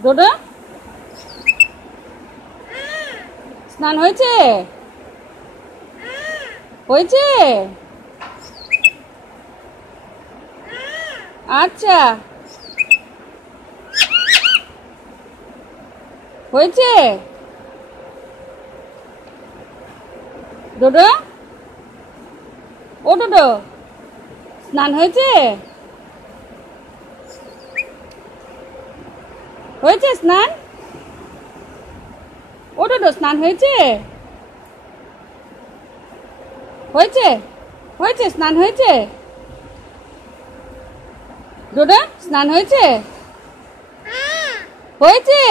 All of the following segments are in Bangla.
ডোডো স্নান হয়েছে? হয়েছে? আচ্ছা, হয়েছে? ডোডো, ও ডোডো, স্নান হয়েছে? হয়েছে স্নান? ও ডোডো, স্নান হয়েছে? হয়েছে? হয়েছে, স্নান হয়েছে? ডোডো, স্নান হয়েছে? হয়েছে?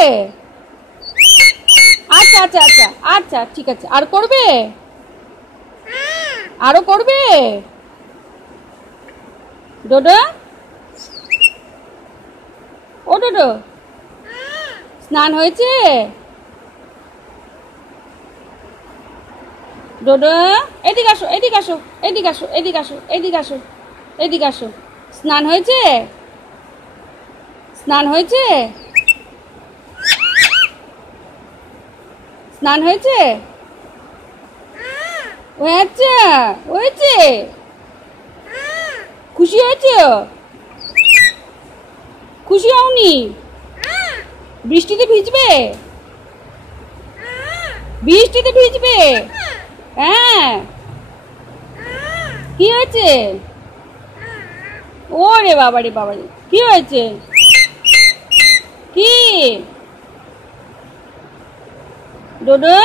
আচ্ছা আচ্ছা আচ্ছা আচ্ছা, ঠিক আছে। আর করবে? আরো করবে? ডোডো, ও ডোডো, স্নান হয়েছে? ডোডো, এদিকে আসো, এদিকে আসো, এদিকে আসো, এদিকে আসো, এদিকে আসো, এদিকে আসো। স্নান হয়েছে? স্নান হয়েছে? স্নান হয়েছে? আচ্ছা, হয়েছে। খুশি হয়েছে? খুশি হওনি? বৃষ্টিতে ভিজবে? বৃষ্টিতে ভিজবে? হ্যাঁ। কি হয়েছে? ওরে বাবারে বাবারে, কি হয়েছে? কি? ডোডো,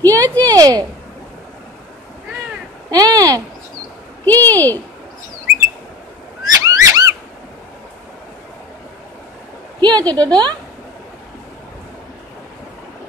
কি হয়েছে? হ্যাঁ, কি? কি হয়েছে ডোডো?